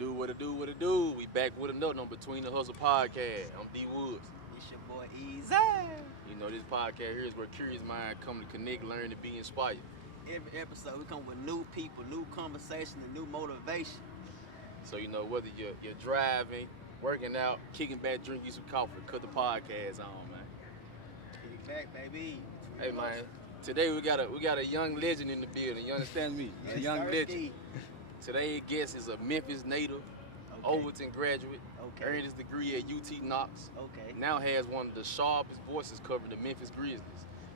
What it do? We back with another one, Between the Hustle podcast. I'm D Woods. It's your boy Easy. You know, this podcast here is where curious minds come to connect, learn, and be inspired. Every episode we come with new people, new conversation, and new motivation. So, you know, whether you're driving, working out, kicking back, drinking you some coffee, cut the podcast on, man. Kick back, baby. Hey, man. Today we got a young legend in the building. You understand me? Yes, A young sir, legend. Steve. Today's guest is a Memphis native, Okay. Overton graduate, Okay. earned his degree at UT Knox. Okay. Now has one of the sharpest voices covering the Memphis Grizzlies.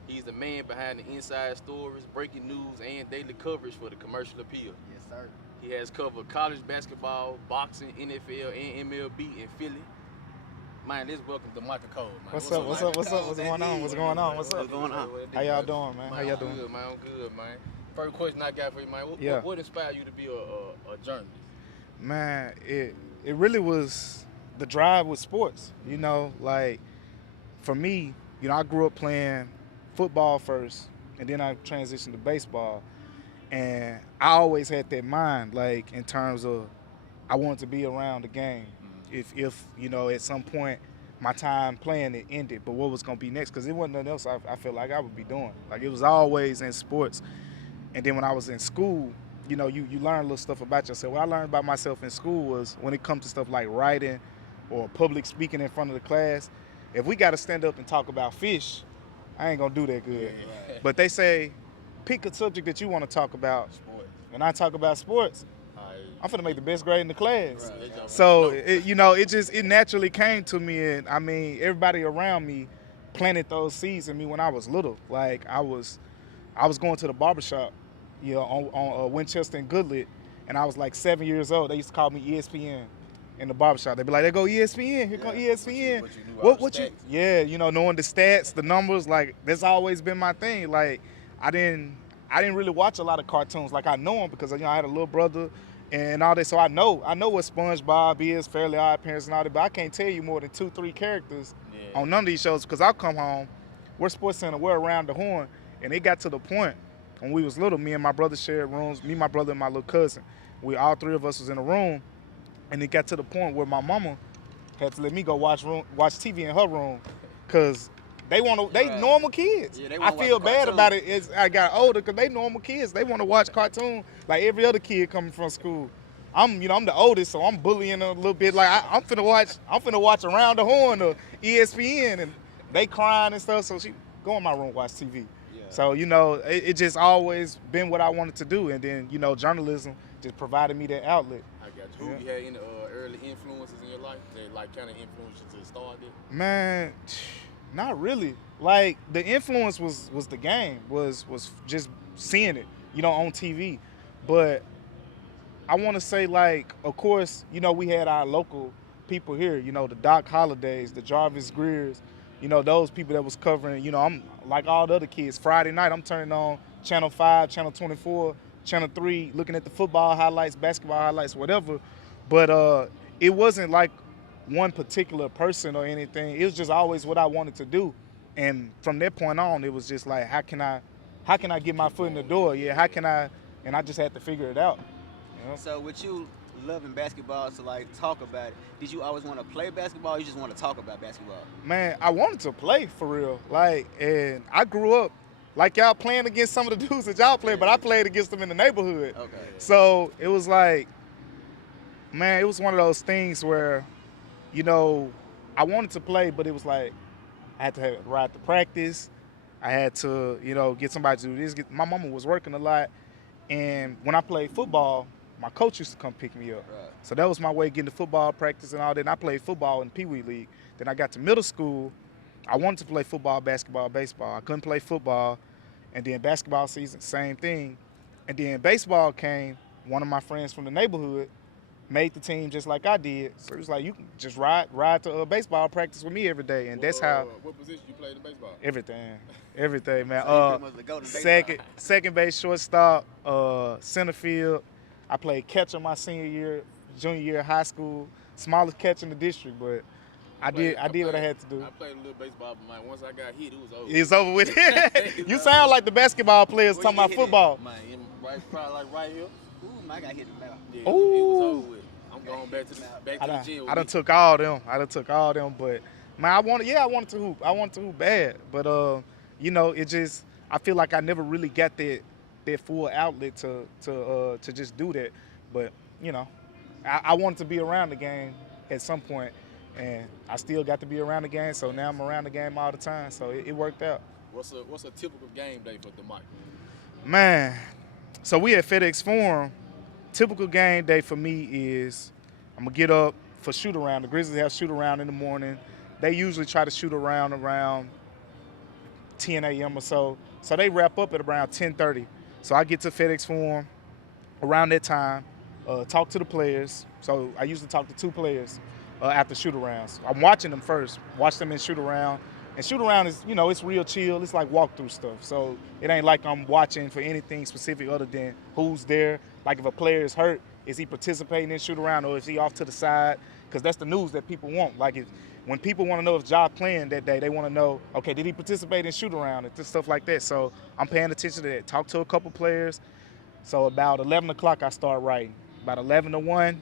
He's the man behind the inside stories, breaking news, and daily coverage for the Commercial Appeal. Yes, sir. He has covered college basketball, boxing, NFL, and MLB in Philly. Man, let's welcome Damichael Cole, man. What's up? What's going on? What's going on? How y'all doing, man? How y'all doing? Good, man. I'm good, man. First question I got for you, man. What inspired you to be a journalist? Man, it really was the drive with sports. You know, like for me, you know, I grew up playing football first, and then I transitioned to baseball. And I always had that mind, like in terms of I wanted to be around the game. If you know, at some point my time playing it ended, but what was gonna be next? Because it wasn't nothing else I felt like I would be doing. Like it was always in sports. And then when I was in school, you know, you learn little stuff about yourself. What I learned about myself in school was when it comes to stuff like writing or public speaking in front of the class, if we got to stand up and talk about fish, I ain't gonna do that good. Yeah, right. But they say, pick a subject that you want to talk about. Sports. When I talk about sports, I'm finna make the best grade in the class. Right. So, you know, it naturally came to me. And, I mean, everybody around me planted those seeds in me when I was little. Like, I was going to the barbershop, you know, on Winchester and Goodlet, and I was like 7 years old. They used to call me ESPN in the barbershop. They'd be like, there go ESPN, here come ESPN. But you knew all the stats. Yeah, you know, knowing the stats, the numbers, like, that's always been my thing. Like, I didn't really watch a lot of cartoons. Like, I know them because, you know, I had a little brother and all that, so I know what SpongeBob is, Fairly Odd Parents and all that, but I can't tell you more than 2-3 characters on none of these shows because I'll come home, we're Sports Center, we're around the horn, and it got to the point when we was little, me and my brother shared rooms, me, my brother, and my little cousin. We all three of us was in a room, and it got to the point where my mama had to let me go watch TV in her room because they normal kids. Yeah, I feel bad about it as I got older because they normal kids. They want to watch cartoons like every other kid coming from school. I'm the oldest, so I'm bullying them a little bit. Like I'm finna watch Around the Horn or ESPN, and they crying and stuff. So she go in my room watch TV. So, you know, it just always been what I wanted to do. And then, you know, journalism just provided me that outlet. I got you. Who you had any early influences in your life that, like, kind of influenced you to start it? Man, not really. Like, the influence was the game, was just seeing it, you know, on TV. But I want to say, like, of course, you know, we had our local people here, you know, the Doc Hollidays, the Jarvis Greers, you know, those people that was covering, you know, I'm like all the other kids. Friday night, I'm turning on Channel 5, Channel 24, Channel 3, looking at the football highlights, basketball highlights, whatever. But it wasn't like one particular person or anything. It was just always what I wanted to do. And from that point on, it was just like, how can I get my foot in the door? Yeah, how can I? And I just had to figure it out. You know? So with you loving basketball to like talk about it, did you always want to play basketball or you just want to talk about basketball? Man, I wanted to play for real. Like, and I grew up like y'all playing against some of the dudes that y'all play, but I played against them in the neighborhood. Okay. So it was like, man, it was one of those things where, you know, I wanted to play, but it was like I had to ride to practice. I had to, you know, get somebody to do this. My mama was working a lot, and when I played football, my coach used to come pick me up. Right. So that was my way of getting to football practice and all that. And I played football in Pee Wee League. Then I got to middle school. I wanted to play football, basketball, baseball. I couldn't play football. And then basketball season, same thing. And then baseball came. One of my friends from the neighborhood made the team just like I did. So it was like, you can just ride to baseball practice with me every day. And that's how. What position you played in baseball? Everything, man. So you pretty much the go-to Second base, shortstop, center field. I played catcher my senior year, junior year of high school. Smallest catcher in the district, but I did what I had to do. I played a little baseball, but man, once I got hit, it was over. It's over with. You sound like the basketball players talking about football. Man, probably like right here. Ooh, I got hit in the mouth. Yeah, it was over with. I'm gone back to the gym. I done took all them. But man, I wanted to hoop. I wanted to hoop bad. But you know, it just I feel like I never really got that full outlet to just do that. But you know, I wanted to be around the game at some point, and I still got to be around the game. So now I'm around the game all the time. So it worked out. What's a typical game day for Damichael? Man, so we at FedEx Forum. Typical game day for me is I'm gonna get up for shoot around. The Grizzlies have shoot around in the morning. They usually try to shoot around 10 a.m. or so. So they wrap up at around 10:30. So I get to FedEx Forum around that time, talk to the players. So I usually talk to 2 players after shoot arounds. I'm watching them first, watch them in shoot around. And shoot around is, you know, it's real chill. It's like walkthrough stuff. So it ain't like I'm watching for anything specific other than who's there. Like if a player is hurt, is he participating in shoot around or is he off to the side? Because that's the news that people want. Like when people want to know if Ja playing that day, they want to know, okay, did he participate in shoot around and stuff like that. So I'm paying attention to that. Talk to a couple players. So about 11 o'clock, I start writing. About 11 to 1,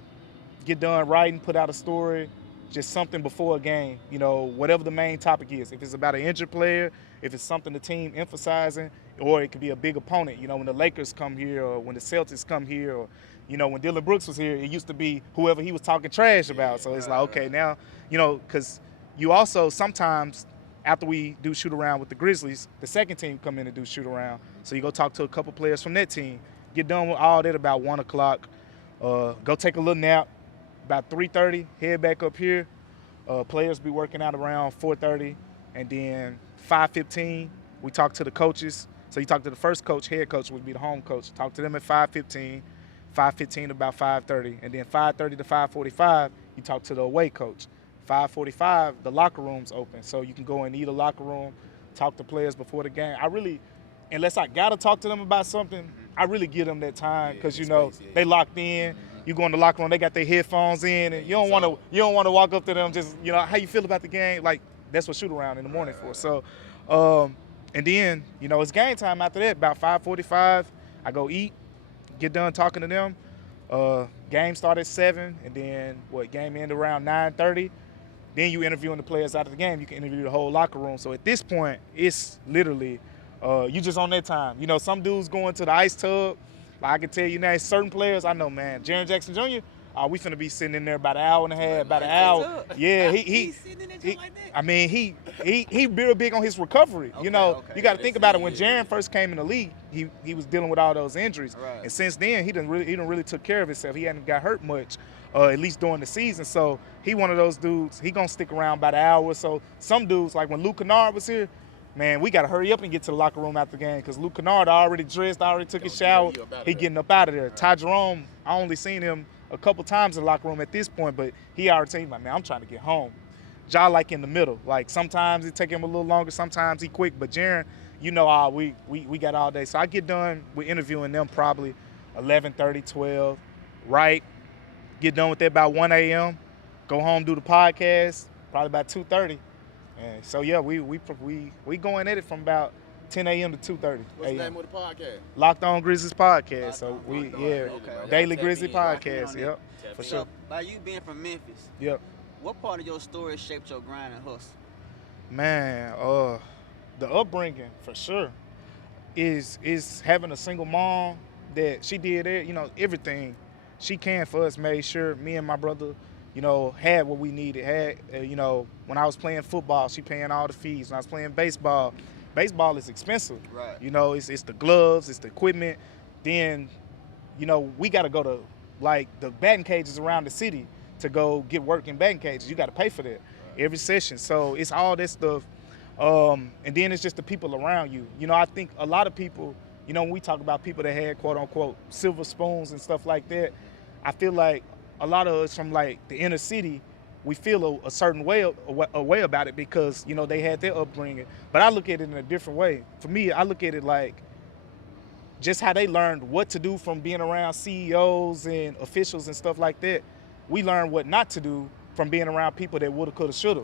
get done writing, put out a story. Just something before a game, you know, whatever the main topic is. If it's about an injured player, if it's something the team emphasizing, or it could be a big opponent. You know, when the Lakers come here or when the Celtics come here or, you know, when Dylan Brooks was here, it used to be whoever he was talking trash about. So it's like, okay, now, you know, because you also sometimes after we do shoot around with the Grizzlies, the second team come in and do shoot around. So you go talk to a couple players from that team, get done with all that about 1 o'clock, go take a little nap. About 3:30, head back up here. Players be working out around 4:30, and then 5:15, we talk to the coaches. So you talk to the first coach, head coach would be the home coach. Talk to them at 5:15, 5:15 about 5:30, and then 5:30 to 5:45, you talk to the away coach. 5:45, the locker room's open, so you can go in either locker room, talk to players before the game. I really, unless I gotta talk to them about something, I really give them that time because you know they locked in. You go in the locker room, they got their headphones in, and you don't want to walk up to them just, you know, how you feel about the game. Like that's what shoot around in the morning for. So, and then you know it's game time after that. About 5:45, I go eat, get done talking to them. Game start at 7, and then game end around 9:30. Then you interviewing the players after the game. You can interview the whole locker room. So at this point, it's literally you just on that time. You know, some dudes going to the ice tub. Like I can tell you now, certain players I know, man. Jaren Jackson Jr., we finna be sitting in there about an hour and a half, about an hour. Yeah, he's sitting in there just like that. I mean, he real big on his recovery. You know, you got to think about it. When Jaren first came in the league, he was dealing with all those injuries, and since then he done really took care of himself. He hadn't got hurt much, at least during the season. So he one of those dudes. He gonna stick around about an hour or so. Some dudes, like when Luke Kennard was here. Man, we got to hurry up and get to the locker room after the game because Luke Kennard already dressed, already took his shower. He getting up out of there. Ty Jerome, I only seen him a couple times in the locker room at this point, but he already told me, like, man, I'm trying to get home. Ja like in the middle. Like sometimes it take him a little longer, sometimes he quick, but Jaren, you know, we got all day. So I get done with interviewing them probably 11:30, 12, right? Get done with that about 1 a.m., go home, do the podcast, probably about 2:30. And so yeah, we going at it from about 10 a.m. to 2:30. What's the name of the podcast? Locked On Grizzlies podcast. So Okay. Daily Grizzly podcast. Yep, for sure. So, by you being from Memphis, Yep. what part of your story shaped your grind and hustle? Man, the upbringing for sure is having a single mom that she did it. You know, everything she can for us. Made sure me and my brother, you know, had what we needed. Had, you know, when I was playing football, she paying all the fees. When I was playing baseball is expensive. Right. You know, it's the gloves, it's the equipment. Then, you know, we got to go to, like, the batting cages around the city to go get work in batting cages. You got to pay for that every session. So it's all that stuff. And then it's just the people around you. You know, I think a lot of people, you know, when we talk about people that had, quote, unquote, silver spoons and stuff like that, I feel like a lot of us from like the inner city, we feel a certain way about it because, you know, they had their upbringing. But I look at it in a different way. For me, I look at it like just how they learned what to do from being around CEOs and officials and stuff like that. We learned what not to do from being around people that woulda, coulda, shoulda.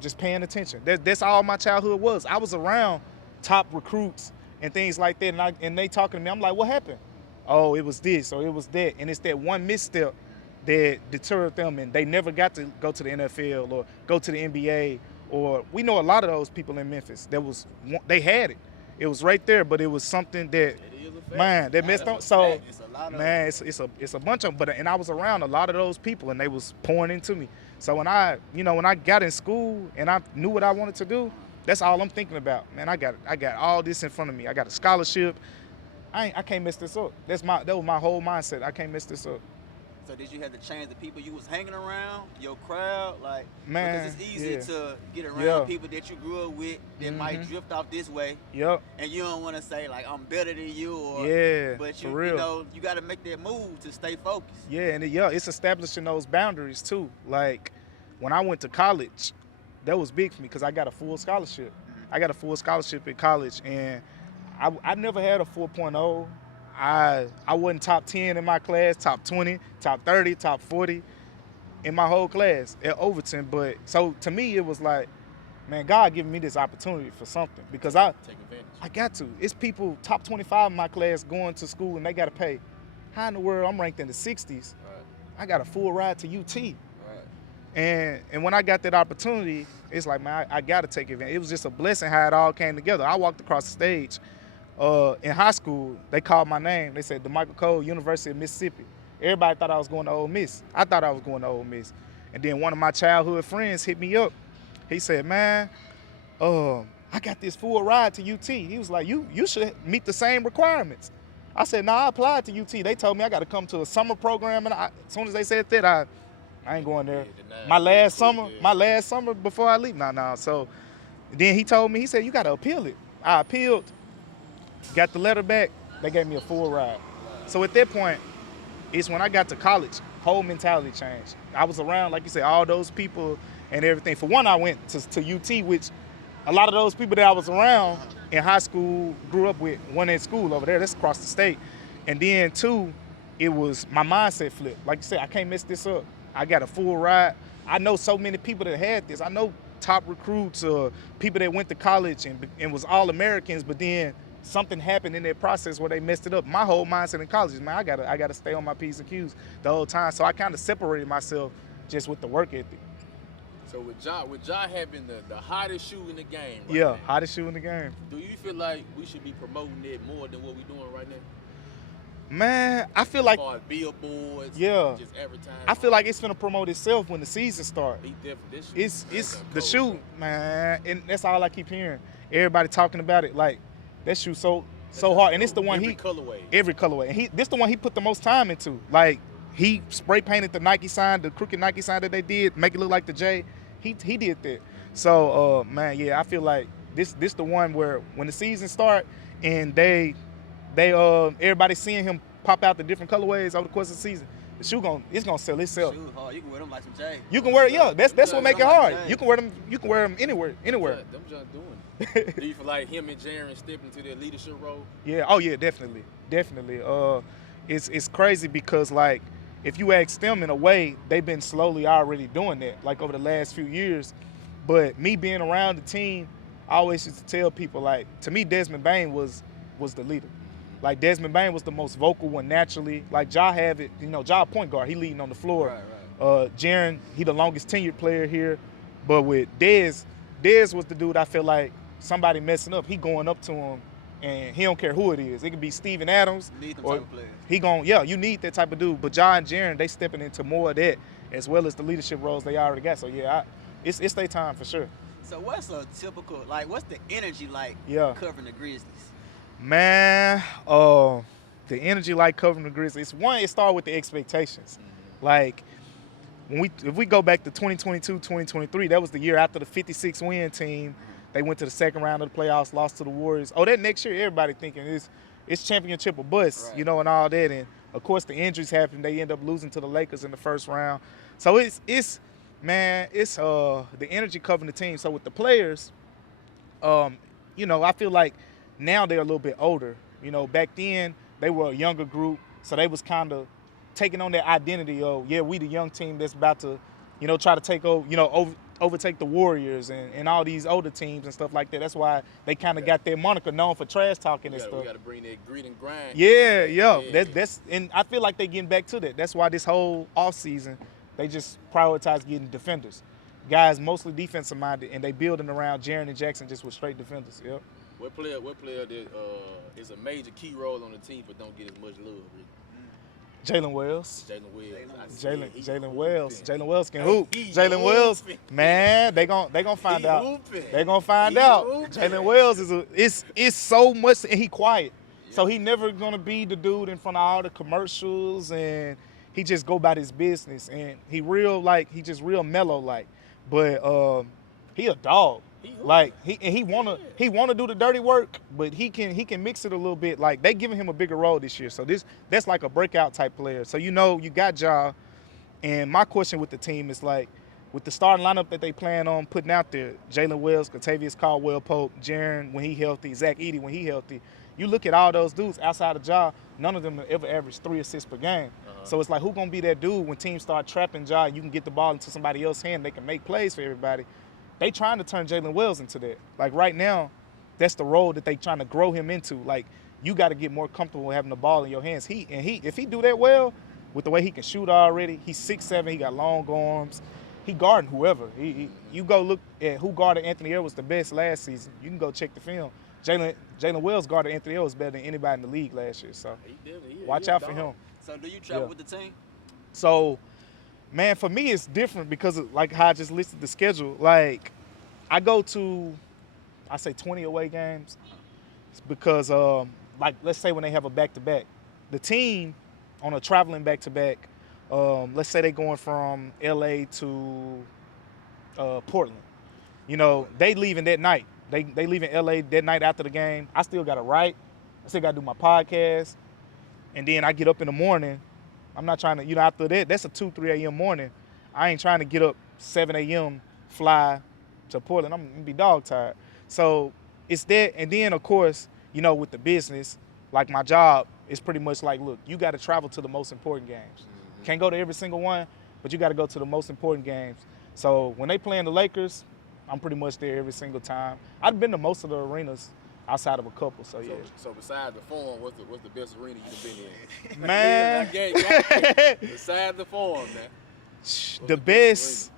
Just paying attention. That's all my childhood was. I was around top recruits and things like that, and they talking to me. I'm like, what happened? Oh, it was this or it was that. And it's that one misstep that deterred them, and they never got to go to the NFL or go to the NBA. Or we know a lot of those people in Memphis they had it. It was right there, but it was something that, man, they missed on. So, man, it's a bunch of them. But and I was around a lot of those people, and they was pouring into me. So when I got in school and I knew what I wanted to do, that's all I'm thinking about. Man, I got all this in front of me. I got a scholarship. I can't mess this up. That was my whole mindset. I can't mess this up. So did you have to change the people you was hanging around, your crowd? Like, man, because it's easy to get around people that you grew up with that might drift off this way. Yep. And you don't want to say, like, I'm better than you. Or, but you, for real. You know, you got to make that move to stay focused. Yeah, and it's establishing those boundaries, too. Like, when I went to college, that was big for me because I got a full scholarship. I got a full scholarship in college, and I never had a 4.0. I wasn't top 10 in my class, top 20, top 30, top 40 in my whole class at Overton. But so to me, it was like, man, God giving me this opportunity for something because I got to. It's people top 25 in my class going to school and they got to pay. How in the world I'm ranked in the 60s? Right. I got a full ride to UT. Right. And when I got that opportunity, it's like, man, I got to take advantage. It was just a blessing how it all came together. I walked across the stage. In high school, they called my name. They said, Damichael Cole, University of Mississippi. Everybody thought I was going to Ole Miss. I thought I was going to Ole Miss. And then one of my childhood friends hit me up. He said, man, I got this full ride to UT. He was like, you should meet the same requirements. I said, nah, I applied to UT. They told me I got to come to a summer program. And as soon as they said that, I ain't going there. My last summer before I leave. Nah. So then he told me, he said, you got to appeal it. I appealed. Got the letter back, they gave me a full ride. So at that point, it's when I got to college, whole mentality changed. I was around, like you said, all those people and everything. For one, I went to UT, which a lot of those people that I was around in high school grew up with, one at school over there, that's across the state. And then two, it was my mindset flip. Like you said, I can't mess this up. I got a full ride. I know so many people that had this. I know top recruits, people that went to college and was all Americans, but then something happened in that process where they messed it up. My whole mindset in college is, man, I gotta stay on my P's and Q's the whole time. So I kind of separated myself just with the work ethic. So with Ja having the hottest shoe in the game right now, now, hottest shoe in the game. Do you feel like we should be promoting it more than what we're doing right now? Man, I feel like, as far as billboards, just advertising. I feel like it's gonna promote itself when the season starts. It's the shoe, man, and that's all I keep hearing. Everybody talking about it like that shoe so hard, and it's the one every colorway, and this the one he put the most time into. Like he spray painted the Nike sign, the crooked Nike sign that they did, make it look like the J. He did that. So man, yeah, I feel like this the one where when the season start and they everybody seeing him pop out the different colorways over the course of the season, the shoe it's gonna sell itself. Shoes hard. You can wear them like some J. You can wear that's what make it hard. You can wear them anywhere. Them just doing it. Do you feel like him and Jaren stepping into their leadership role? Yeah. Oh yeah, definitely. It's crazy because like if you ask them in a way, they've been slowly already doing that like over the last few years. But me being around the team, I always used to tell people like to me Desmond Bane was the leader. Like Desmond Bane was the most vocal one naturally. Like Ja have it, Ja point guard, he leading on the floor. Right. Jaren, he the longest tenured player here. But with Dez was the dude I feel like somebody messing up, he going up to him and he don't care who it is. It could be Steven Adams. You need them type of players. You need that type of dude. But Ja and Jaren, they stepping into more of that as well as the leadership roles they already got. So yeah, it's their time for sure. So what's a typical, like what's the energy like covering the Grizzlies? Man, the energy like covering the Grizzlies. One, it started with the expectations. Like, if we go back to 2022, 2023, that was the year after the 56-win team. They went to the second round of the playoffs, lost to the Warriors. Oh, that next year, everybody thinking it's championship or bust, and all that. And, of course, the injuries happened. They end up losing to the Lakers in the first round. So, it's the energy covering the team. So, with the players, I feel like now they're a little bit older. Back then they were a younger group, so they was kind of taking on that identity of, we the young team that's about to, try to take over, overtake the Warriors and all these older teams and stuff like that. That's why they kind of got their moniker known for trash talking and stuff. We got to bring that grit and grind. Yeah. That's and I feel like they're getting back to that. That's why this whole offseason, they just prioritize getting defenders. Guys mostly defensive minded, and they building around Jaren and Jackson just with straight defenders. Yep. What player that is a major key role on the team but don't get as much love? Really? Jalen Wells. Jalen Wells. Jalen Wells can hoop. Jalen Wells, man, they gonna find out. They gonna find out. Jalen Wells is so much, and he quiet. Yeah. So he never gonna be the dude in front of all the commercials, and he just go about his business, and he just real mellow like. But he a dog. He wanna do the dirty work, but he can mix it a little bit. Like they giving him a bigger role this year, so that's like a breakout type player. So you got Ja, and my question with the team is like, with the starting lineup that they plan on putting out there, Jalen Wells, Kentavious Caldwell-Pope, Jaren when he healthy, Zach Edey when he healthy. You look at all those dudes outside of Ja, none of them have ever averaged 3 assists per game. So it's like, who gonna be that dude when teams start trapping Ja? You can get the ball into somebody else's hand, they can make plays for everybody. They trying to turn Jalen Wells into that. Like right now, that's the role that they trying to grow him into. Like you got to get more comfortable having the ball in your hands. If he do that well, with the way he can shoot already, he's 6'7", he got long arms. He guarding whoever. You go look at who guarded Anthony Edwards the best last season. You can go check the film. Jalen Wells guarded Anthony Edwards better than anybody in the league last year. So watch out for him. So do you travel with the team? So. Man, for me, it's different because of like how I just listed the schedule. Like, I go to, I say 20 away games because, like, let's say when they have a back-to-back, the team on a traveling back-to-back, let's say they're going from L.A. to Portland. You know, they leaving that night. They leaving L.A. that night after the game. I still got to write. I still got to do my podcast. And then I get up in the morning. I'm not trying to, after that, that's a 2, 3 a.m. morning. I ain't trying to get up 7 a.m., fly to Portland. I'm going to be dog tired. So it's that. And then, of course, with the business, like my job, it's pretty much like, look, you got to travel to the most important games. Mm-hmm. Can't go to every single one, but you got to go to the most important games. So when they playing the Lakers, I'm pretty much there every single time. I've been to most of the arenas outside of a couple, so yeah. So besides the Forum, what's the best arena you've been in? Man. Besides the Forum, man. The best.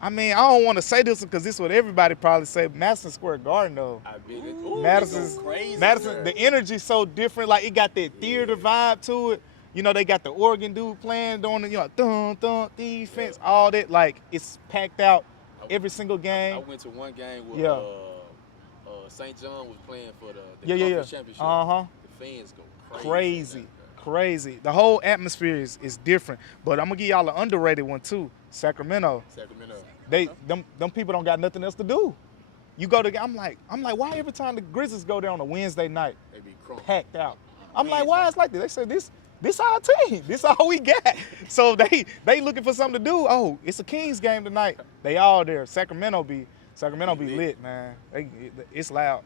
I mean, I don't want to say this because this is what everybody probably say. Madison Square Garden, though. I bet it. Madison's crazy. Madison, the energy's so different. Like, it got that theater vibe to it. They got the organ dude playing, doing the, dun, dun, defense, all that. Like, it's packed out every single game. I went to one game with St. John was playing for the conference championship. The fans go crazy. The whole atmosphere is different. But I'm gonna give y'all an underrated one too. Sacramento. Them people don't got nothing else to do. You go to, I'm like, why every time the Grizzlies go there on a Wednesday night, they be packed out. I'm like, why it's like this? They said this our team. This all we got. So they looking for something to do. Oh, it's a Kings game tonight. They all there. Sacramento be lit, man. It's loud.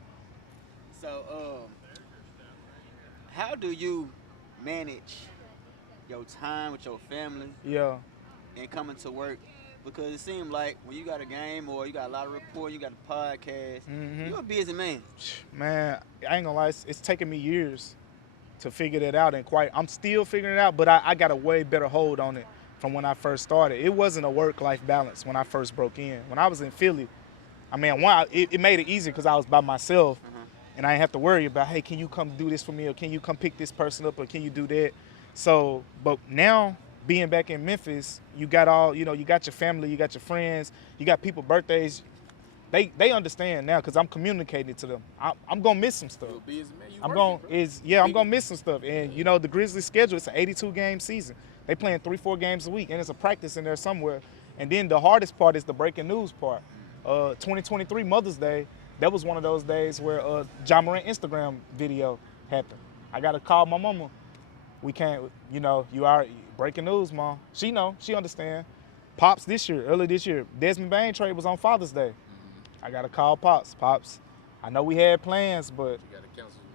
So, how do you manage your time with your family? Yeah. And coming to work? Because it seems like when you got a game or you got a lot of report, you got a podcast, you're a busy man. Man, I ain't gonna lie, it's taken me years to figure that out, and I'm still figuring it out, but I got a way better hold on it from when I first started. It wasn't a work-life balance when I first broke in. When I was in Philly, I mean, it made it easy because I was by myself, and I didn't have to worry about, hey, can you come do this for me, or can you come pick this person up, or can you do that? So, but now, being back in Memphis, you got all, you got your family, you got your friends, you got people birthdays. They understand now because I'm communicating to them. I'm gonna miss some stuff. You're busy, man. I'm gonna miss some stuff. And the Grizzlies schedule, it's an 82-game season. They playing 3-4 games a week, and it's a practice in there somewhere. And then the hardest part is the breaking news part. 2023 Mother's Day, that was one of those days where Ja Morant Instagram video happened. I got to call my mama. We can't, you are breaking news, Mom. She understand. Pops early this year, Desmond Bain trade was on Father's Day. I got to call Pops. Pops, I know we had plans, but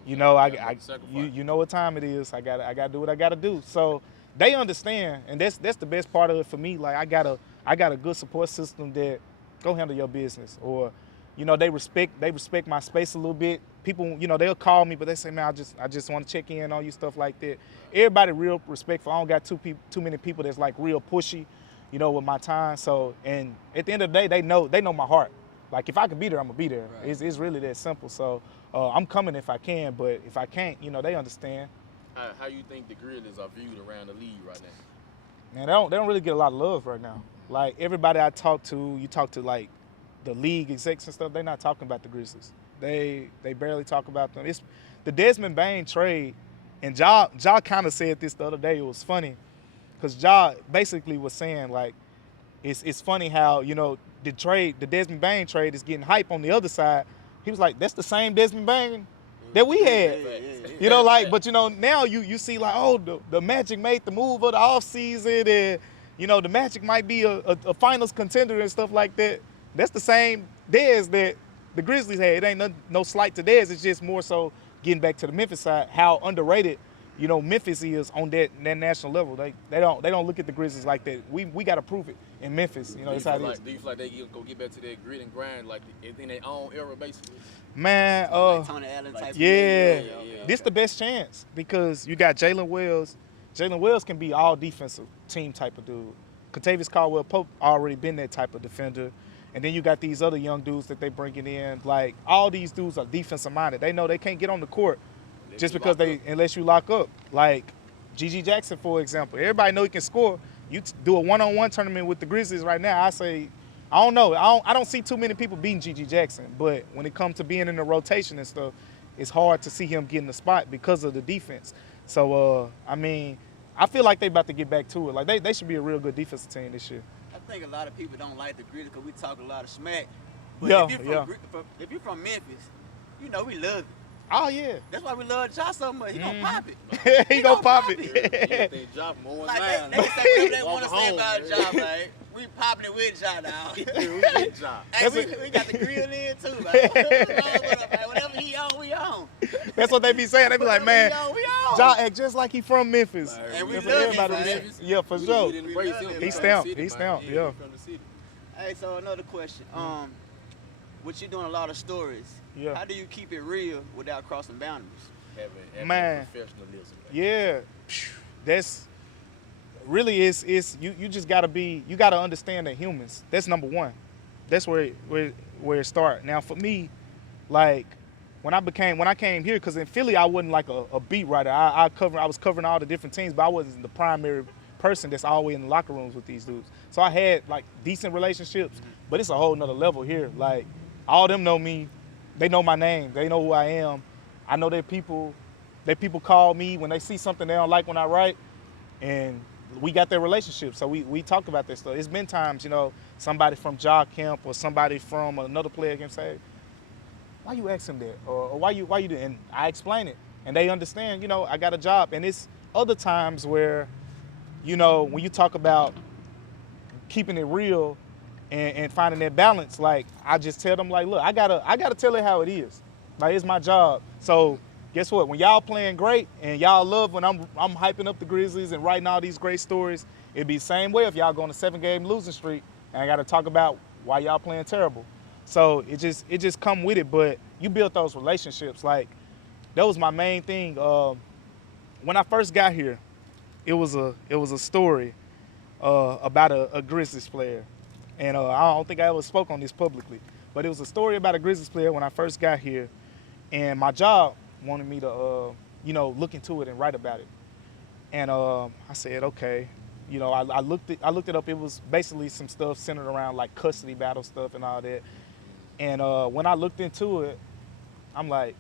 you know what time it is. I got to do what I got to do. So they understand, and that's the best part of it for me. Like I got a good support system that go handle your business. Or, you know, they respect my space a little bit. People, you know, they'll call me, but they say, man, I just want to check in on you, stuff like that. Everybody real respectful. I don't got too many people that's like real pushy, you know, with my time. So, and at the end of the day, they know my heart. Like, if I can be there, I'm gonna be there. Right. It's really that simple. So I'm coming if I can, but if I can't, you know, they understand. How you think the Grizzlies are viewed around the league right now? Man, they don't really get a lot of love right now. Like, everybody I talk to, you talk to like the league execs and stuff, they're not talking about the Grizzlies. They barely talk about them. It's the Desmond Bane trade, and Ja kind of said this the other day. It was funny, because Ja basically was saying, like, it's funny how, you know, the Desmond Bane trade is getting hype on the other side. He was like, that's the same Desmond Bane that we had. You know, like, but, you know, now you see, like, oh, the Magic made the move of the offseason, and, you know, the Magic might be a finals contender and stuff like that. That's the same Dez that the Grizzlies had. It ain't no slight to Dez. It's just more so getting back to the Memphis side, how underrated, you know, Memphis is on that national level. They don't look at the Grizzlies like that. We got to prove it in Memphis. You know, that's how it is. Do you feel like they go get back to that grit and grind, like in their own era, basically? Man, like Tony Allen type. Yeah. This the best chance, because you got Jalen Wells. Jalen Wells can be all defensive team type of dude. Kentavious Caldwell-Pope already been that type of defender. And then you got these other young dudes that they bringing in. Like, all these dudes are defensive minded. They know they can't get on the court just because unless you lock up. Like G.G. Jackson, for example. Everybody know he can score. You do a one-on-one tournament with the Grizzlies right now, I say, I don't know. I don't see too many people beating G.G. Jackson. But when it comes to being in the rotation and stuff, it's hard to see him getting the spot because of the defense. So, I mean, I feel like they about to get back to it. Like, they should be a real good defensive team this year. I think a lot of people don't like the Grizzlies because we talk a lot of smack. But if you're from Memphis, you know we love it. Oh, yeah. That's why we love Ja so much. He gonna pop it. he gonna pop it. You think Ja more like now. They say whatever they want to say about Ja, like, we popping it with Ja now. Hey, we got the grill in too, like, whatever he on, we on. That's what they be saying. They be like, man, Ja act just like he from Memphis. And we love him, Memphis. Yeah, for sure. He stamped, yeah. Hey, so another question. What you doing a lot of stories. Yeah. How do you keep it real without crossing boundaries? Having professionalism. Yeah. That's really is you just gotta you gotta understand that humans. That's number one. That's where it starts. Now for me, like when I came here, because in Philly I wasn't like a beat writer. I was covering all the different teams, but I wasn't the primary person that's always in the locker rooms with these dudes. So I had like decent relationships, but it's a whole nother level here. Like all them know me. They know my name. They know who I am. I know that people call me when they see something they don't like when I write, and we got their relationship. So we talk about that stuff. It's been times, you know, somebody from Ja Camp or somebody from another player can say, why you ask him that? Or why you do? And I explain it. And they understand, you know, I got a job. And it's other times where, you know, when you talk about keeping it real and finding that balance, like I just tell them, like, look, I gotta tell it how it is. Like, it's my job. So guess what? When y'all playing great and y'all love when I'm hyping up the Grizzlies and writing all these great stories, it'd be the same way if y'all go on a 7-game losing streak and I gotta talk about why y'all playing terrible. So it just come with it. But you build those relationships. Like, that was my main thing. When I first got here, it was a story about a Grizzlies player. And I don't think I ever spoke on this publicly, but it was a story about a Grizzlies player when I first got here, and my job wanted me to, you know, look into it and write about it. And I said, okay, you know, I looked it up. It was basically some stuff centered around like custody battle stuff and all that. And when I looked into it, I'm like,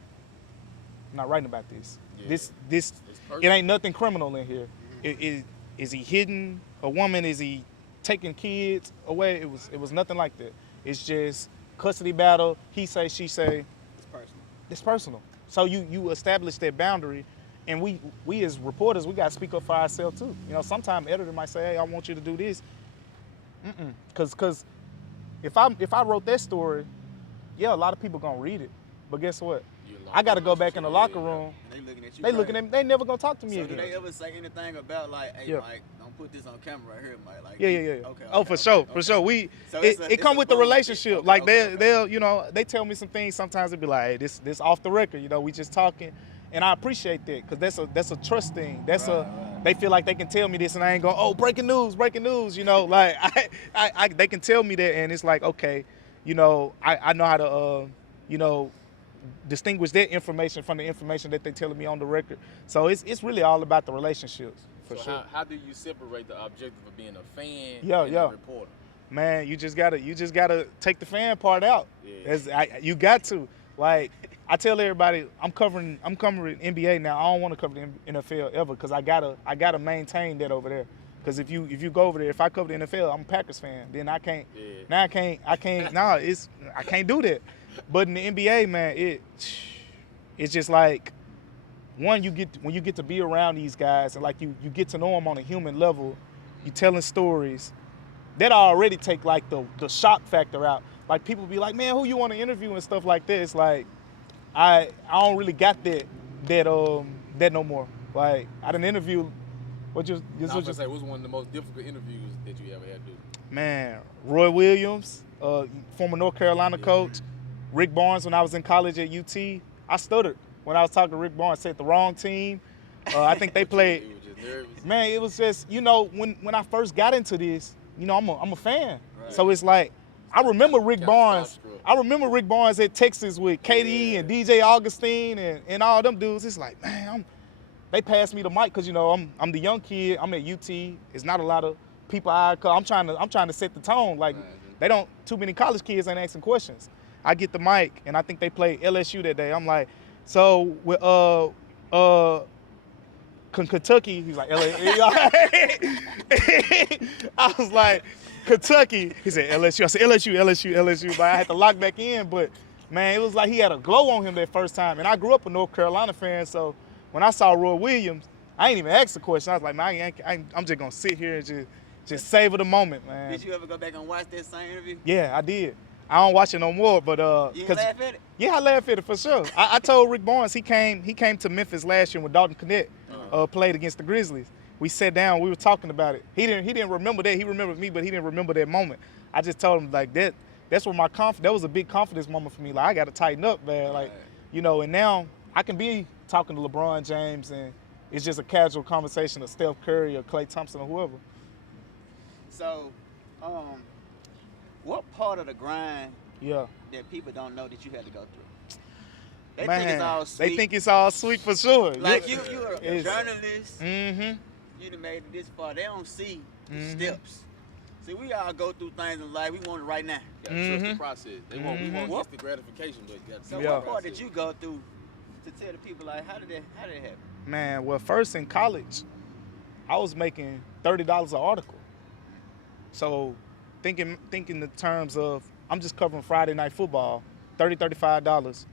I'm not writing about this. Yeah. This it ain't nothing criminal in here. Is he hitting a woman? Is he taking kids away? It was nothing like that. It's just custody battle, he say, she say. It's personal. So you establish that boundary, and we as reporters, we got to speak up for ourselves too. You know, sometimes editor might say, hey, I want you to do this. Because if I wrote that story, yeah, a lot of people gonna read it. But guess what? I got to go back in the locker room. They looking at you. They looking at me. They never gonna talk to me again. Do they ever say anything about like, hey, Mike, don't put this on camera right here, Mike? Like, yeah. Okay. Oh, for sure. It come with the relationship. Okay, like they'll, you know, they tell me some things. Sometimes they be like, hey, this off the record. You know, we just talking, and I appreciate that because that's a trust thing. They feel like they can tell me this, and I ain't going, oh, breaking news. You know, like they can tell me that, and it's like, okay, you know, I know how to, you know, distinguish that information from the information that they're telling me on the record. So it's really all about the relationships, for sure. How do you separate the objective of being a fan and a reporter? Man, you just gotta take the fan part out. Yeah. You got to. Like, I tell everybody, I'm covering NBA now. I don't want to cover the NFL ever because I gotta maintain that over there. Because if you go over there, if I cover the NFL, I'm a Packers fan. Then I can't. Yeah. Now I can't. I can't do that. But in the NBA, man, it's just like when you get to be around these guys and like you get to know them on a human level, you telling stories. That already take like the shock factor out. Like people be like, man, who you want to interview and stuff like this. Like I don't really got that no more. Like I done interview. What's one of the most difficult interviews that you ever had to do? Man, Roy Williams, former North Carolina coach. Rick Barnes, when I was in college at UT, I stuttered when I was talking to Rick Barnes. Said the wrong team. I think they played. You were just nervous. Man, it was just, you know, when I first got into this, you know, I'm a fan. Right. So it's like I remember Rick Barnes. I remember Rick Barnes at Texas with KD and DJ Augustine and all them dudes. It's like, man, they passed me the mic because, you know, I'm the young kid. I'm at UT. It's not a lot of people I'm trying to set the tone. Like too many college kids ain't asking questions. I get the mic, and I think they played LSU that day. I'm like, so with Kentucky, he's like, I was like, Kentucky. He said LSU. I said LSU. But I had to lock back in. But man, it was like he had a glow on him that first time. And I grew up a North Carolina fan, so when I saw Roy Williams, I ain't even asked the question. I was like, man, I'm just gonna sit here and just savor the moment, man. Did you ever go back and watch that same interview? Yeah, I did. I don't watch it no more, but you laugh at it? Yeah, I laugh at it for sure. I told Rick Barnes he came to Memphis last year when Dalton Connect played against the Grizzlies. We sat down, we were talking about it. He didn't remember that. He remembered me, but he didn't remember that moment. I just told him like that's where that was a big confidence moment for me. Like I got to tighten up, man. Like, you know, and now I can be talking to LeBron James and it's just a casual conversation of Steph Curry or Klay Thompson or whoever. So, what part of the grind that people don't know that you had to go through? They think it's all sweet. They think it's all sweet for sure. Like you're a journalist. Mm-hmm. You done made it this far. They don't see the steps. See, we all go through things in life. We want it right now. You gotta trust the process. We want instant gratification, but you gotta So what part did you go through to tell the people, like, how did that happen? Man, well, first in college, I was making $30 an article. So thinking in terms of, I'm just covering Friday night football, $35.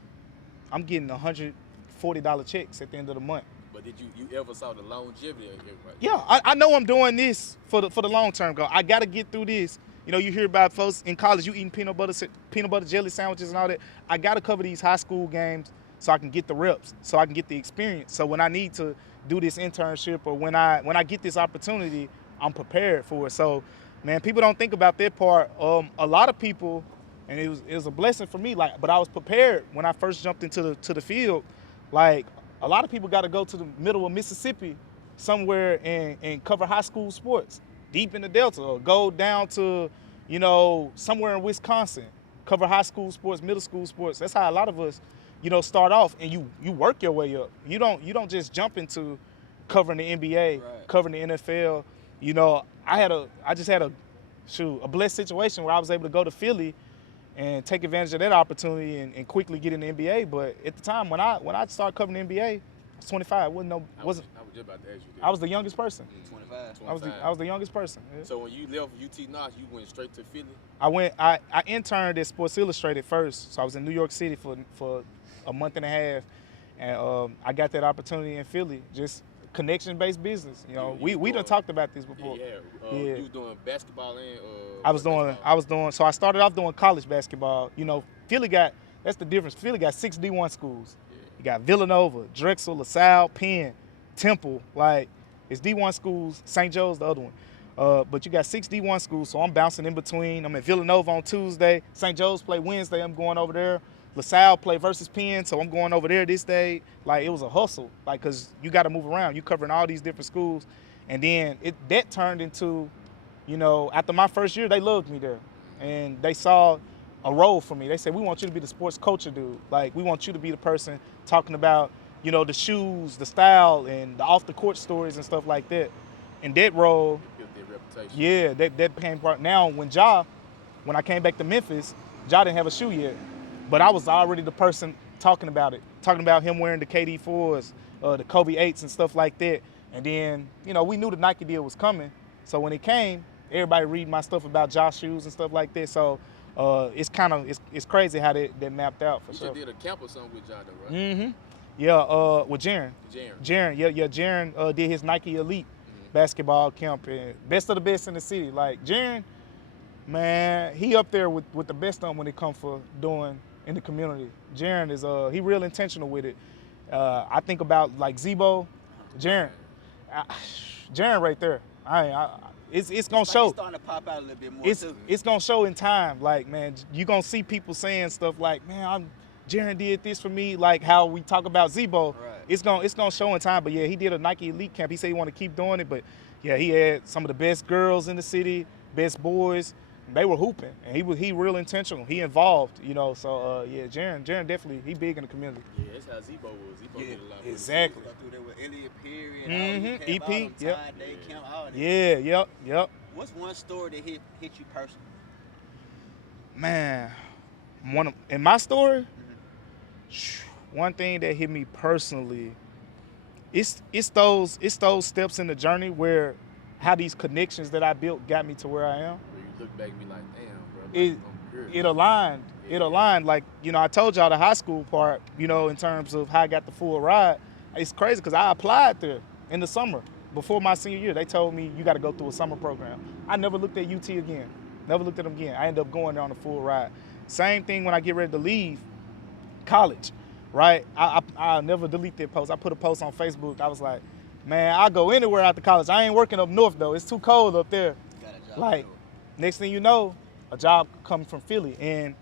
I'm getting $140 checks at the end of the month. But did you ever saw the longevity of it? Right? Yeah, I know I'm doing this for the long term. I got to get through this. You know, you hear about folks in college, you eating peanut butter jelly sandwiches and all that. I got to cover these high school games so I can get the reps, so I can get the experience. So when I need to do this internship or when I get this opportunity, I'm prepared for it. So, man, people don't think about that part. A lot of people, and it was a blessing for me. Like, but I was prepared when I first jumped into the field. Like, a lot of people got to go to the middle of Mississippi somewhere and cover high school sports, deep in the Delta, or go down to, you know, somewhere in Wisconsin, cover high school sports, middle school sports. That's how a lot of us, you know, start off, and you work your way up. You don't just jump into covering the NBA, covering the NFL. You know, I just had a blessed situation where I was able to go to Philly and take advantage of that opportunity and quickly get in the NBA. But at the time when I started covering the NBA, I was 25. I was just about to ask you that. I was the youngest person. 25. I was the youngest person. Yeah. So when you left UT Knox, you went straight to Philly? I interned at Sports Illustrated first. So I was in New York City for a month and a half, and I got that opportunity in Philly. Just connection-based business. You know, we done talked about this before. You was doing basketball and I was doing. So I started off doing college basketball. You know, Philly got That's the difference. Philly got 6 D1 schools. You got Villanova, Drexel, LaSalle, Penn, Temple. Like, it's D1 schools. St. Joe's the other one. But you got 6 D1 schools, so I'm bouncing in between. I'm at Villanova on Tuesday. St. Joe's play Wednesday. I'm going over there. LaSalle play versus Penn, so I'm going over there this day. Like, it was a hustle, like, because you got to move around. You covering all these different schools. And then that turned into, you know, after my first year, they loved me there. And they saw a role for me. They said, we want you to be the sports culture dude. Like, we want you to be the person talking about, you know, the shoes, the style, and the off-the-court stories and stuff like that. And that role, yeah, that became part. Now, when I came back to Memphis, Ja didn't have a shoe yet. But I was already the person talking about it, talking about him wearing the KD 4s, the Kobe 8s and stuff like that. And then, you know, we knew the Nike deal was coming. So when it came, everybody reading my stuff about Ja shoes and stuff like that. So it's crazy how that mapped out for sure. You did a camp or something with Ja though, right? Mm-hmm. Yeah, with Jaren. Jaren did his Nike Elite basketball camp. And best of the best in the city. Like, Jaren, man, he up there with the best of them when it comes for doing in the community. Jaren is he real intentional with it. I think about like Zebo, Jaren right there. It's gonna show. It's starting to pop out a little bit more too. It's gonna show in time. Like, man, you gonna see people saying stuff like, man, Jaren did this for me. Like how we talk about Zebo. Right. It's gonna show in time. But yeah, he did a Nike Elite camp. He said he want to keep doing it. But yeah, he had some of the best girls in the city, best boys. They were hooping, and he real intentional. He involved, you know. So yeah, Jaren definitely he big in the community. Yeah, that's how Zebo was. Zebo did a lot. Exactly. Through there with Elliott Perry and EP, yep. Yep. What's one story that hit you personally? Man, in my story, one thing that hit me personally, it's those steps in the journey where how these connections that I built got me to where I am. Look back and be like, damn, bro. It aligned. Yeah. It aligned. Like, you know, I told y'all the high school part, you know, in terms of how I got the full ride. It's crazy because I applied there in the summer before my senior year. They told me you got to go through a summer program. I never looked at UT again. Never looked at them again. I ended up going there on a full ride. Same thing when I get ready to leave college, right? I'll never delete that post. I put a post on Facebook. I was like, man, I'll go anywhere after college. I ain't working up north, though. It's too cold up there. Got a job like, next thing you know, a job coming from Philly. And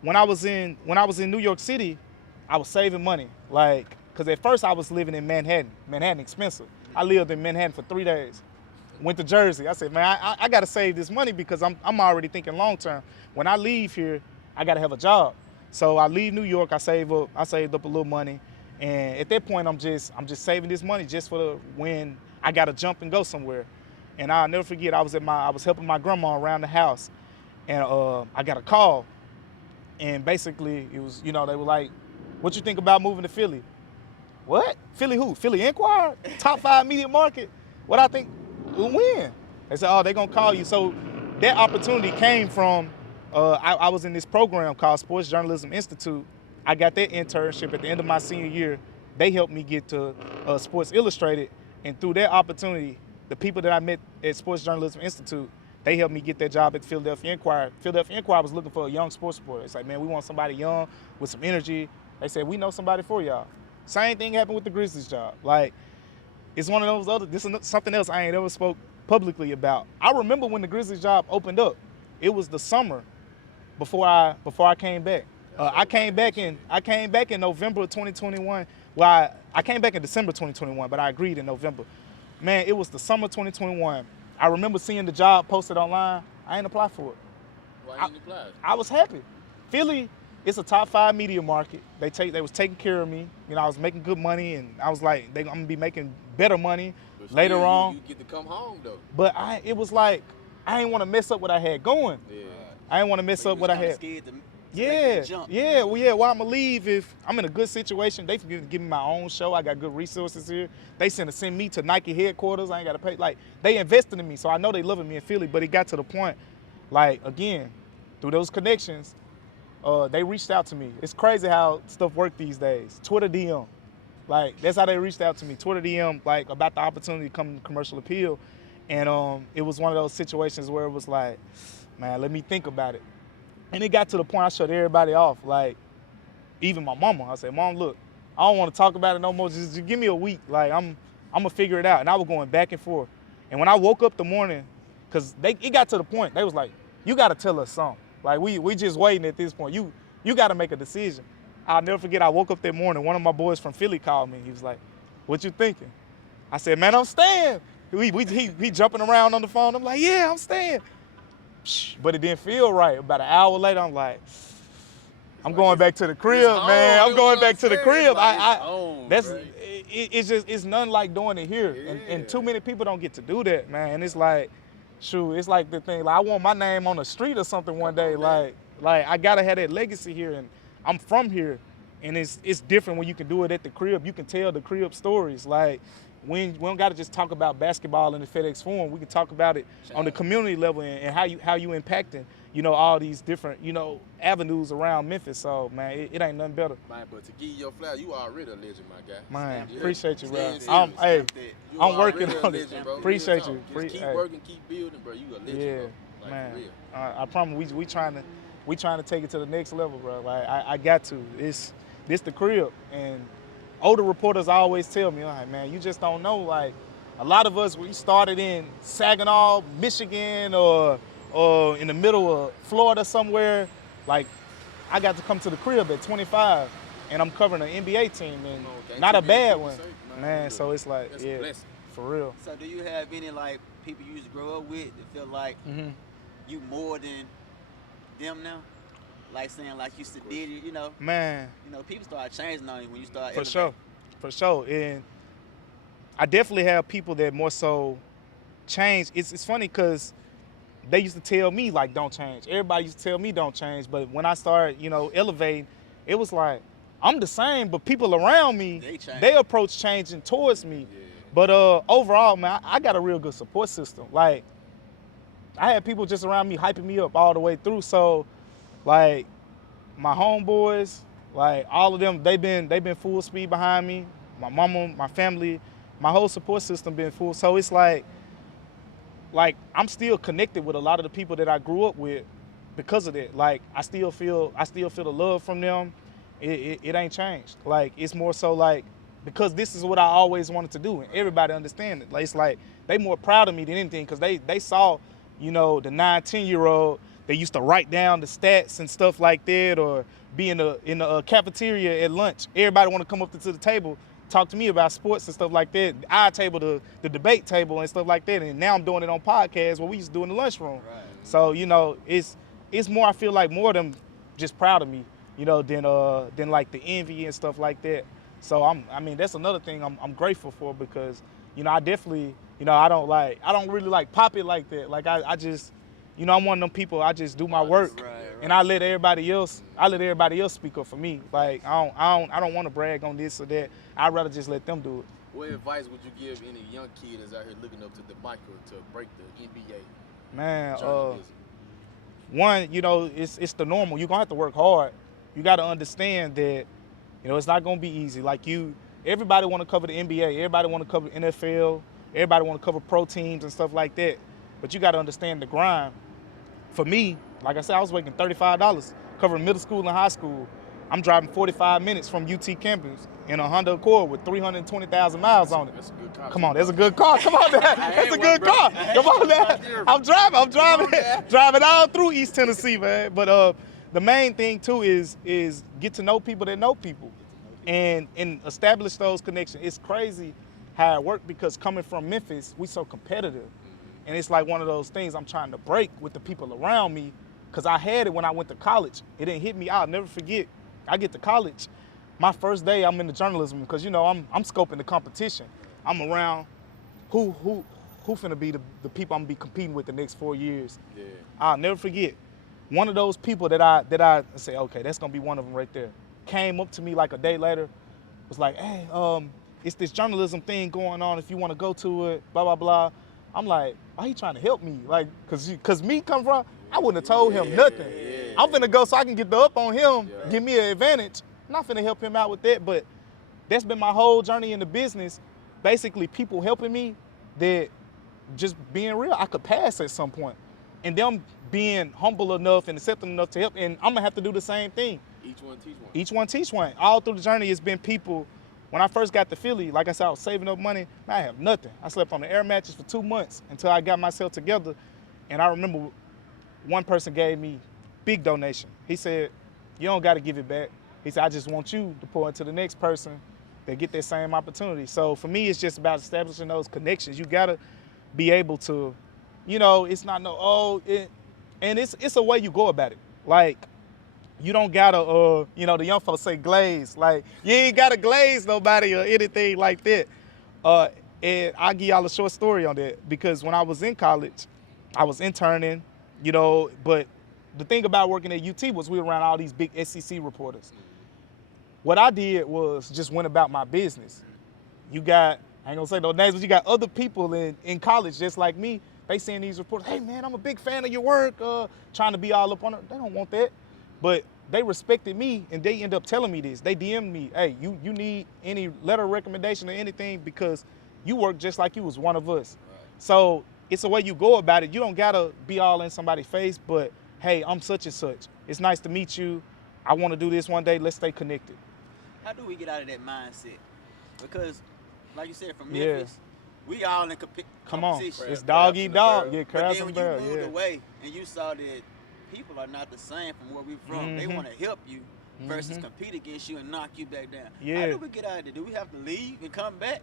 when I was in New York City, I was saving money. Like, because at first I was living in Manhattan. Manhattan expensive. I lived in Manhattan for 3 days. Went to Jersey. I said, man, I got to save this money because I'm already thinking long term. When I leave here, I got to have a job. So I leave New York. I saved up a little money, and at that point, I'm just saving this money just for when I got to jump and go somewhere. And I'll never forget, I was helping my grandma around the house, and I got a call, and basically it was, you know, they were like, "What you think about moving to Philly?" What? Philly who? Philly Inquirer? Top 5 media market? What I think? When? They said, oh, they're going to call you. So that opportunity came from, I was in this program called Sports Journalism Institute. I got that internship at the end of my senior year. They helped me get to Sports Illustrated. And through that opportunity, the people that I met at Sports Journalism Institute, they helped me get that job at Philadelphia Inquirer. Philadelphia Inquirer was looking for a young sports reporter. It's like, man, we want somebody young with some energy. They said, we know somebody for y'all. Same thing happened with the Grizzlies job. Like, it's one of those other, this is something else I ain't ever spoke publicly about. I remember when the Grizzlies job opened up. It was the summer before I came back. I came back in November of 2021. Well, I came back in December 2021, but I agreed in November. Man, it was the summer 2021. I remember seeing the job posted online. I ain't apply for it. Why didn't you apply? I was happy. Philly, it's a top 5 media market. They was taking care of me. You know, I was making good money, and I was like, I'm gonna be making better money later on. You get to come home though. But it was like I didn't want to mess up what I had going. Yeah. I didn't want to mess up what I had. Yeah. Why I'ma leave if I'm in a good situation? They can give me my own show. I got good resources here. They send me to Nike headquarters. I ain't gotta pay. Like, they invested in me, so I know they loving me in Philly. But it got to the point, like, again, through those connections, they reached out to me. It's crazy how stuff work these days. Twitter DM, like, that's how they reached out to me. Twitter DM, like, about the opportunity to come to Commercial Appeal, and it was one of those situations where it was like, man, let me think about it. And it got to the point I shut everybody off, like even my mama. I said, Mom, look, I don't want to talk about it no more. Just give me a week. Like I'm gonna figure it out. And I was going back and forth. And when I woke up the morning, cause it got to the point, they was like, you gotta tell us something. Like we just waiting at this point. You gotta make a decision. I'll never forget, I woke up that morning, one of my boys from Philly called me. He was like, what you thinking? I said, man, I'm staying. He jumping around on the phone. I'm like, yeah, I'm staying. But it didn't feel right. About an hour later, I'm like, I'm going back to the crib, man. I'm going back to the crib. It's nothing like doing it here. Yeah. And too many people don't get to do that, man. And it's like, shoot, it's like the thing, like I want my name on the street or something one day. Like I gotta have that legacy here, and I'm from here. And it's different when you can do it at the crib. You can tell the crib stories. Like we don't gotta just talk about basketball in the FedEx Forum. We can talk about it on the community level and how you impacting, all these different, avenues around Memphis. So man, it ain't nothing better. Man, but to give you your flowers, you already a legend, my guy. Man, appreciate you, bro. I'm working on it. Appreciate you. Just keep working, keep building, bro. You a legend, yeah, bro. Like, man. for real. I promise we trying to take it to the next level, bro. Like I got to. This the crib, and older reporters always tell me, like, man, you just don't know. Like a lot of us, we started in Saginaw, Michigan, or in the middle of Florida somewhere. Like I got to come to the crib at 25, and I'm covering an NBA team, and not a bad one, man. So it's like, yeah, for real. So do you have any like people you used to grow up with that feel like you more than them now? Like saying like you did it, Man. People start changing on you when you start. For sure. And I definitely have people that more so change. It's funny because they used to tell me like don't change. Everybody used to tell me don't change. But when I started, elevating, it was like I'm the same, but people around me, they approach changing towards me. Yeah. But overall, man, I got a real good support system. Like I had people just around me hyping me up all the way through. So like my homeboys, like all of them, they've been full speed behind me. My mama, my family, my whole support system been full. So it's like I'm still connected with a lot of the people that I grew up with because of that. Like I still feel the love from them. It ain't changed. Like it's more so like because this is what I always wanted to do, and everybody understand it. Like it's like they more proud of me than anything because they saw, the 9-10-year-old. They used to write down the stats and stuff like that, or be in the cafeteria at lunch. Everybody want to come up to the table, talk to me about sports and stuff like that. Our table, the debate table and stuff like that. And now I'm doing it on podcasts what we used to do in the lunchroom. Right. So it's more. I feel like more of them just proud of me, than like the envy and stuff like that. So I mean that's another thing I'm grateful for because I definitely I don't really like pop it like that. Like I just. I'm one of them people. I just do my work, and I let everybody else speak up for me. Like I don't want to brag on this or that. I'd rather just let them do it. What advice would you give any young kid that's out here looking up to Damicah to break the NBA? Man, one, it's the normal. You're gonna have to work hard. You got to understand that, it's not gonna be easy. Like everybody want to cover the NBA. Everybody want to cover NFL. Everybody want to cover pro teams and stuff like that. But you got to understand the grind. For me, like I said, I was making $35 covering middle school and high school. I'm driving 45 minutes from UT campus in a Honda Accord with 320,000 miles on it. That's a good car. Come on, that's a good car. Come on, Dad. That's a good car. Come on, Dad. I'm driving all through East Tennessee, man. But the main thing too is get to know people that know people, and establish those connections. It's crazy how it worked because coming from Memphis, we so competitive. And it's like one of those things I'm trying to break with the people around me because I had it when I went to college. It didn't hit me. I'll never forget. I get to college. My first day, I'm into journalism because, I'm scoping the competition. I'm around who finna be the people I'm gonna be competing with the next 4 years. Yeah. I'll never forget. One of those people that I say, okay, that's gonna be one of them right there, came up to me like a day later, was like, hey, it's this journalism thing going on if you wanna go to it, blah, blah, blah. I'm like, why he trying to help me? Like, cause me come from, I wouldn't have told him nothing. Yeah. I'm finna go so I can get the up on him, give me an advantage. I'm not finna help him out with that, but that's been my whole journey in the business. Basically, people helping me that just being real, I could pass at some point. and them being humble enough and accepting enough to help, and I'm gonna have to do the same thing. Each one teach one. Each one teach one. All through the journey, it's been people. When I first got to Philly, like I said, I was saving up money. Man, I have nothing. I slept on the air mattress for 2 months until I got myself together. And I remember one person gave me big donation. He said, you don't got to give it back. He said, I just want you to pour into the next person that get that same opportunity. So for me, it's just about establishing those connections. You got to be able to, it's not and it's a way you go about it. Like, you don't gotta, the young folks say glaze. Like, you ain't gotta glaze nobody or anything like that. And I'll give y'all a short story on that, because when I was in college, I was interning, but the thing about working at UT was we were around all these big SEC reporters. What I did was just went about my business. You got, I ain't gonna say no names, but you got other people in college just like me. They seeing these reporters, hey man, I'm a big fan of your work, trying to be all up on it. They don't want that. But they respected me, and they end up telling me this. They DM'd me, hey, you need any letter of recommendation or anything, because you work just like you was one of us. Right. So it's the way you go about it. You don't gotta be all in somebody's face, but hey, I'm such and such. It's nice to meet you. I want to do this one day. Let's stay connected. How do we get out of that mindset? Because, like you said, from Memphis, we all in competition. Come on, it's dog eat dog. Yeah, crabs and and barrels. barrels. But then when you moved away and you saw that people are not the same from where we're from. Mm-hmm. They want to help you versus compete against you and knock you back down. Yeah. How do we get out of there? Do we have to leave and come back?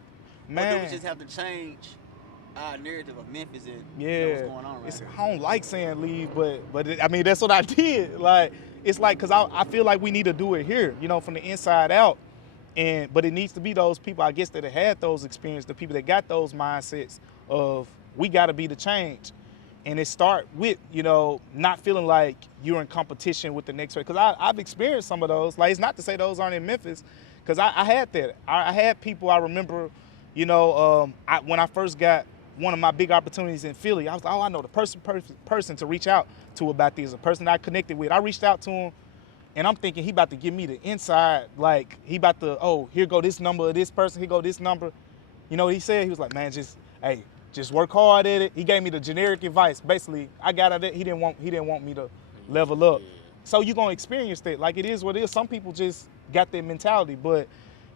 Man. Or do we just have to change our narrative of Memphis and what's going on right I don't like saying leave, but I mean, that's what I did. Like, it's like, because I feel like we need to do it here, from the inside out. But it needs to be those people, I guess, that have had those experiences, the people that got those mindsets of we got to be the change. And it start with, not feeling like you're in competition with the next way. Because I've experienced some of those. Like, it's not to say those aren't in Memphis, because I had that. I had people, I remember, when I first got one of my big opportunities in Philly, I was like, I know the person to reach out to about this, a person I connected with. I reached out to him, and I'm thinking he about to give me the inside, like he about to, here go this number of this person, here go this number. You know what he said? He was like, man, just work hard at it. He gave me the generic advice. Basically, I got out of it. He didn't want me to level up. So you're gonna experience that. Like, it is what it is. Some people just got that mentality, but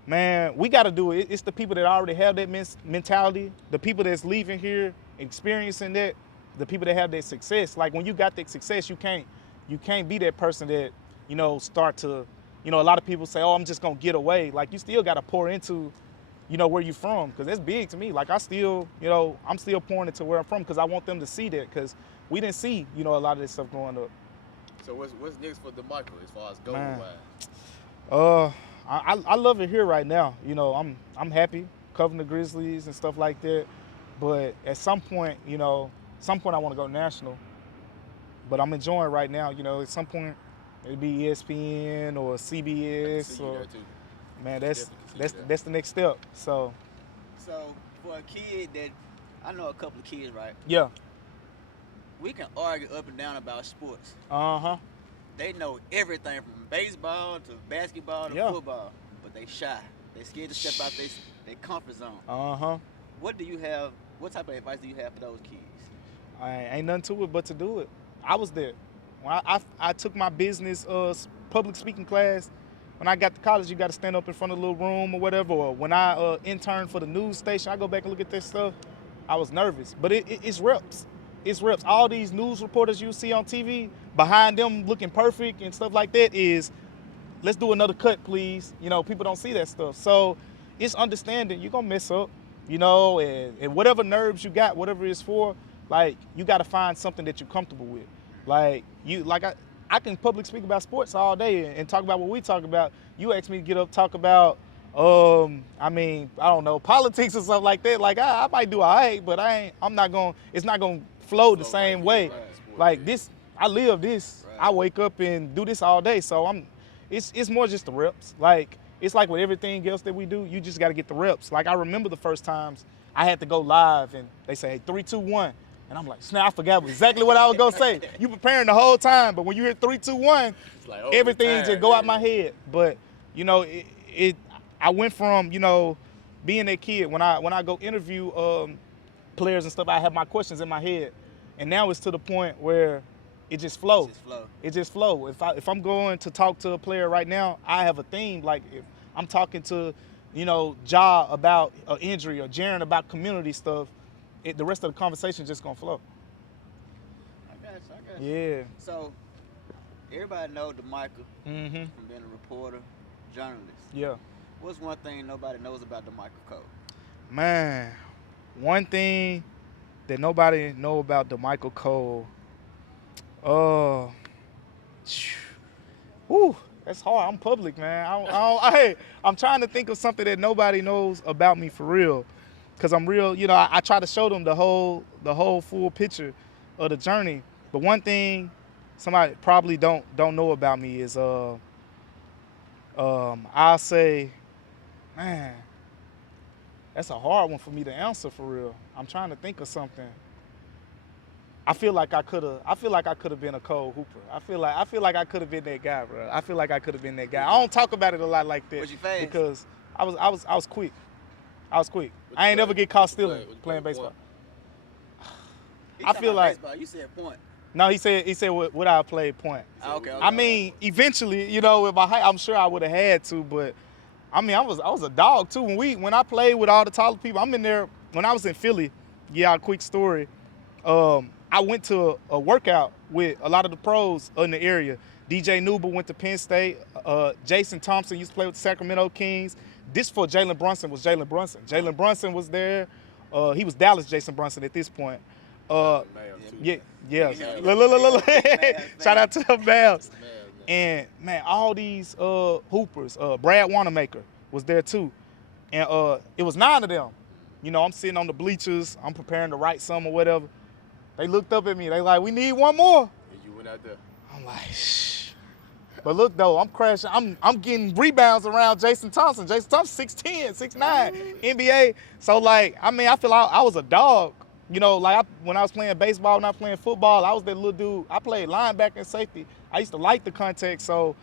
man, we gotta do it. It's the people that already have that mentality, the people that's leaving here, experiencing that, the people that have that success. Like, when you got that success, you can't be that person that, start to, a lot of people say, oh, I'm just gonna get away. Like, you still gotta pour into, where you from, because that's big to me. Like, I'm still pouring into where I'm from, because I want them to see that, because we didn't see, a lot of this stuff growing up. So what's next for Damichael as far as goal-wise? I love it here right now. I'm happy covering the Grizzlies and stuff like that. But at some point, I want to go national. But I'm enjoying right now. At some point, it'll be ESPN or CBS or. Man, that's the next step. So for a kid that, I know a couple of kids, right? Yeah. We can argue up and down about sports. Uh-huh. They know everything from baseball to basketball to football, but they shy. They scared to step out their comfort zone. Uh-huh. What type of advice do you have for those kids? Ain't nothing to it but to do it. I was there. When I took my business public speaking class, when I got to college, you got to stand up in front of a little room or whatever. Or when I interned for the news station, I go back and look at this stuff. I was nervous, but it's reps. It's reps. All these news reporters you see on TV, behind them looking perfect and stuff like that is, let's do another cut, please. People don't see that stuff. So it's understanding you're going to mess up, and whatever nerves you got, whatever it's for, like, you got to find something that you're comfortable with. I can public speak about sports all day and talk about what we talk about. You ask me to get up, talk about, I don't know, politics or something like that. Like, I might do all right, but it's not going to flow the same way. Like this, I live this. I wake up and do this all day. So it's more just the reps. Like, it's like with everything else that we do, you just got to get the reps. Like, I remember the first times I had to go live and they say, hey, 3, 2, 1. And I'm like, snap, I forgot exactly what I was going to say. You preparing the whole time, but when you hear 3, 2, 1, like, everything just go out my head. But, I went from, being that kid, when I go interview players and stuff, I have my questions in my head. And now it's to the point where it just flows. It just flow. If I'm going to talk to a player right now, I have a theme. Like if I'm talking to, Ja about an injury or Jaren about community stuff, the rest of the conversation just gonna flow. I got you. Yeah. So everybody know Damicah Mm-hmm. from being a reporter, journalist. Yeah. What's one thing nobody knows about Damichael Cole? Man, one thing that nobody know about Damichael Cole. That's hard. I'm public, man. I'm trying to think of something that nobody knows about me for real, cause I'm real. I try to show them the whole full picture of the journey. But one thing somebody probably don't know about me is I'll say, man, that's a hard one for me to answer for real. I'm trying to think of something. I feel like I could have been a Cole Hooper. I feel like I could have been that guy, bro. I feel like I could have been that guy. I don't talk about it a lot like that. Was you fast? Because I was quick. I ain't never get caught stealing playing baseball. I feel like baseball. You said point. No, he said would I have played point? Okay. I mean, eventually, with my height, I'm sure I would have had to, but I mean, I was a dog too. When I played with all the taller people, I'm in there. When I was in Philly, a quick story. I went to a workout with a lot of the pros in the area. DJ Newber went to Penn State. Jason Thompson used to play with the Sacramento Kings. This for Jalen Brunson was Jalen Brunson. Jalen Brunson was there. He was Dallas Jason Brunson at this point. Yeah. Look. Shout out to the Mavs. And man, all these hoopers. Brad Wanamaker was there too, and it was 9 of them. I'm sitting on the bleachers. I'm preparing to write some or whatever. They looked up at me. They like, we need one more. And you went out there. I'm like, shh. But look though, I'm crashing. I'm getting rebounds around Jason Thompson. Jason Thompson 6'10", 6'9", NBA. So like, I mean, I feel like I was a dog. When I was playing baseball, when I was playing football, I was that little dude. I played linebacker and safety. I used to like the contact. So,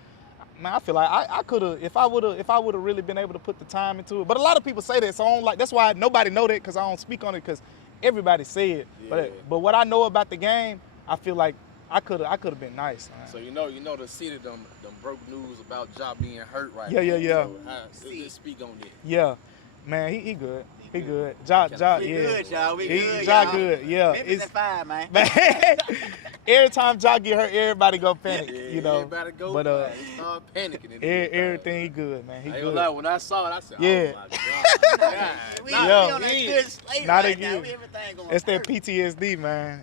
man, I feel like I could have, if I would have really been able to put the time into it. But a lot of people say that, so I don't like. That's why nobody know that, because I don't speak on it, because everybody say it. Yeah. But what I know about the game, I feel like I could have been nice. Man. So the city them broke news about Ja being hurt right Yeah. So let's speak on that. Yeah, man, he good. He good. Ja, We yeah. good, y'all. We good, Ja y'all. good. Yeah. Memphis at 5, man. Every time Ja get hurt, everybody go panic. Everybody go. But start panicking. everything he good, man. He I ain't good. gonna lie, when I saw it, I said, Yeah. "Oh my God." We Yeah. on that good slate Not right again. now. Everything going It's that hurt. PTSD, man.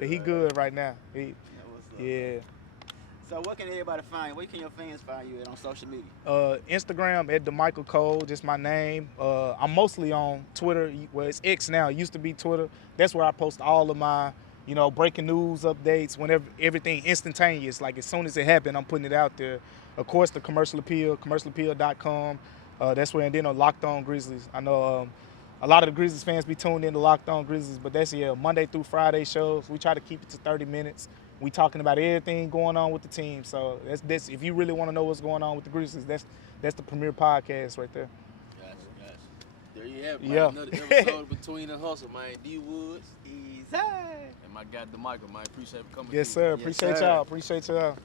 But he good right now. That's what's up. Yeah. So what can everybody find you? Where can your fans find you at on social media? Instagram at Damichael Cole, just my name. I'm mostly on Twitter. Well, it's X now. It used to be Twitter. That's where I post all of my, breaking news updates. Whenever everything instantaneous, like as soon as it happened, I'm putting it out there. Of course, the Commercial Appeal, commercialappeal.com. That's where, and then on Locked On Grizzlies. I know a lot of the Grizzlies fans be tuned in to Locked On Grizzlies, but that's Monday through Friday shows. We try to keep it to 30 minutes. We talking about everything going on with the team. So that's if you really want to know what's going on with the Grizzlies, that's the premier podcast right there. Gotcha. There you have it, man. Yeah. Another episode Between the Hustle, man. D Woods Easy. and my guy Damichael, man. Appreciate you coming. Yes, sir. Appreciate y'all.